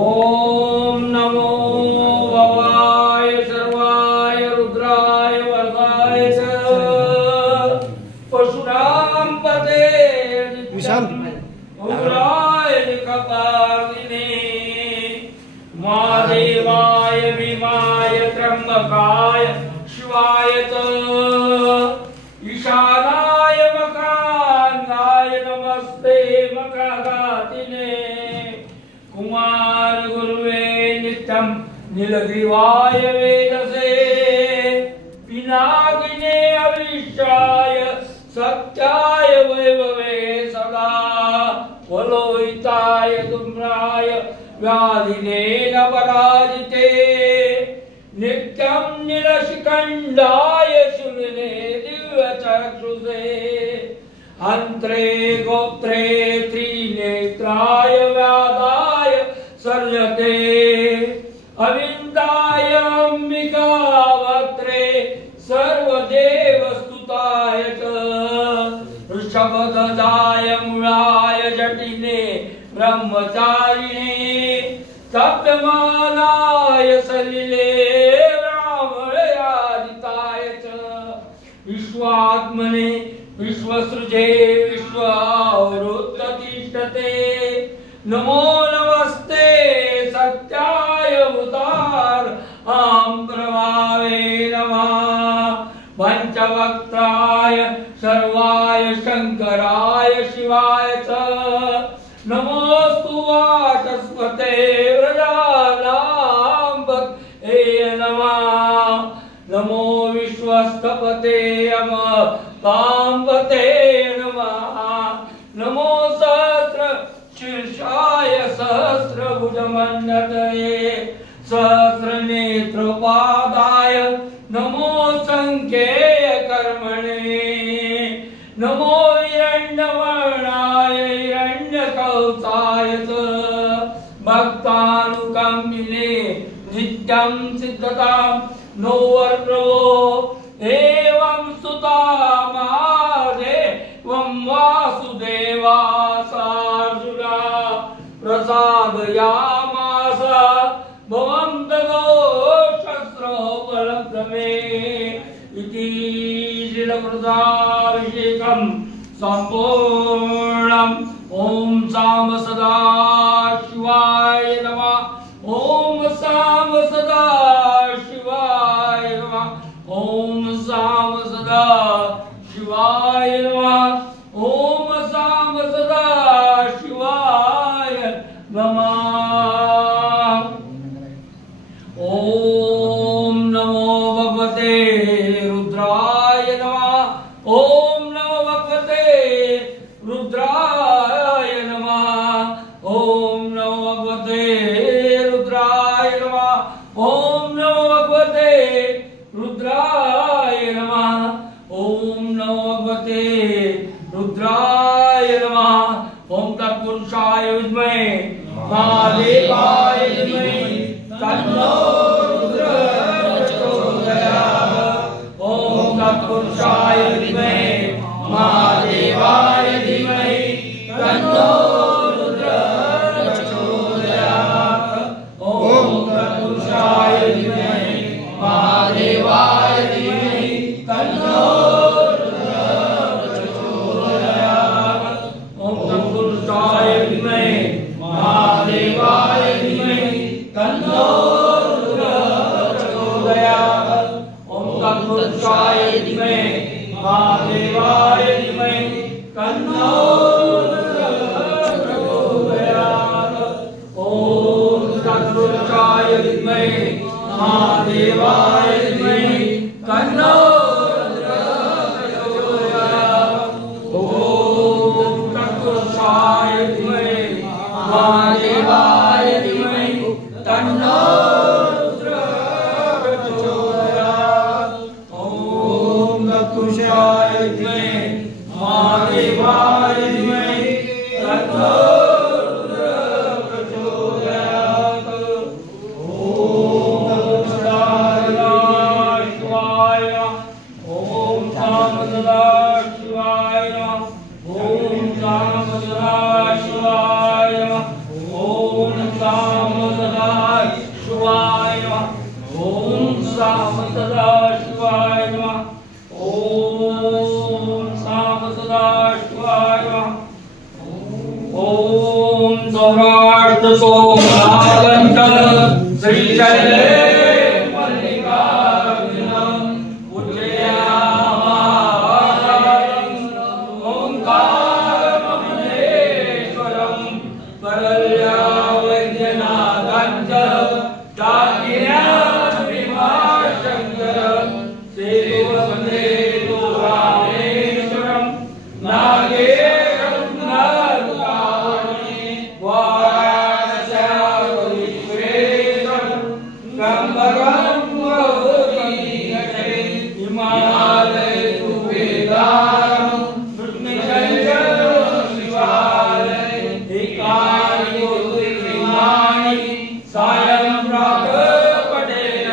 ओम नमो भवाय सर्वाय रुद्राय वरदाय च परशुराम पते उग्राय कपालिने महादेवाय भीमाय त्र्यंबकाय शिवाय च ईशानाय मकानाय नमस्ते मकाघातिने कुमार गुरुवे नित्यं नीलग्रीवाय वेदसे पिनाकिने अविष्टाय सत्याय वैभवे सदा वलोहिताय धूम्राय व्याधिने न पराजिते नित्यं नीलशिखण्डाय शूलिने दिव्यचक्षुषे अन्त्रे गोत्रे त्रिनेत्राय व्याधाय सर्जते अविन्दाय अम्बिकावक्त्रे सर्वदेवस्तुताय च वृषभध्वजाय मूलाय जटिने ब्रह्मचारिणे सप्तमानाय सलिले ब्राह्मणयादिताय च विश्वात्मने विश्वसृजे विश्वावृत्ततिष्ठते नमो नमस्ते सत्याय भूतार प्रभावे नमः पंचवक्त्राय सर्वाय शंकराय शिवाय च नमोस्तु वाचस्पते व्रजानां भक्ते नमः नमो विश्वस्तपते अमतांपते नमः नमो सहस्र शीर्षाय सहस्रभुजमण्डले सहस्रनेत्रोपादाय नमो संख्येय कर्मणे नमो हिरण्यवर्णाय हिरण्यकवचाय च भक्तानुकम्पिने नित्यं सिद्धतां नो वर्णवो एवं सुतामादेवं वासुदेवासार्जुना प्रसादयामास भवं ततो शस्त्रोपलब्धमे इति श्रीलकृताभिषेकं सम्पूर्णम् ॐ साम सदा शिवाय नमः ॐ साम सदा शिवाय नमः ॐ साम सदा शिवाय नमः ॐ साम सदा शिवाय नमः ॐ नमो भगवते रुद्राय नमः ॐ नमो भगवते रुद्राय नमः ॐ नमो भगवते रुद्राय नमः ॐ नमो भगवते रुद्राय नमः ॐ नमो भगवते रुद्राय नमः ॐ तत्पुरुषाय विद्महे महादेवाय धीमहि तन्नो रुद्रः प्रचोदयात् ॐ तत्पुरुषाय विद्महे महादेवाय धीमहि तन्नो रुद्रः प्रचोदयात् ॐ तत्पुरुषाय विद्महे महादेवाय धीमहि तन्नो रुद्रः प्रचोदयात् ॐ तत्पुरुषाय विद्महे महादेवाय धीमहि तन्नो रुद्रः प्रचोदयात् ॐ तत्पुरुषाय विद्महे महादेवाय धीमहि तन्नो रुद्रः प्रचोदयात् ॐ तत्पुरुषाय विद्महे महादेवाय धीमहि तन्नो रुद्रः प्रचोदयात् ॐ तत्पुरुषाय विद्महे महादेवाय धीमहि तन्नो रुद्रः प्रचोदयात् ॐ तत्पुरुषाय विद्महे महादेवाय धीमहि तन्नो रुद्रः प्रचोदयात् ॐ तत्पुरुषाय ओम सौराष्ट्र सोमनाथंकं श्रीशैले मल्लिकार्जुनं उज्जयामावासं ओंकारममलेश्वरं परल्यावैद्यनाथं च दाक्षिणात्यविमाशङ्करं सेतुवन्दे रामेश्वरं नागेशं नरकावणे वाराणस्यां गंगरं वदीयते हिमालयसुवेदारं कृष्णशैलं शिवालय एकानि ज्योतिर्लिङ्गानि सायं प्रातःपठेन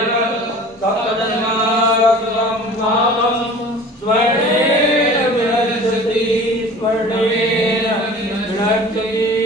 सप्तजन्मार्गं पापं स्वर्णेन विनश्यति स्वर्णेन विनश्यति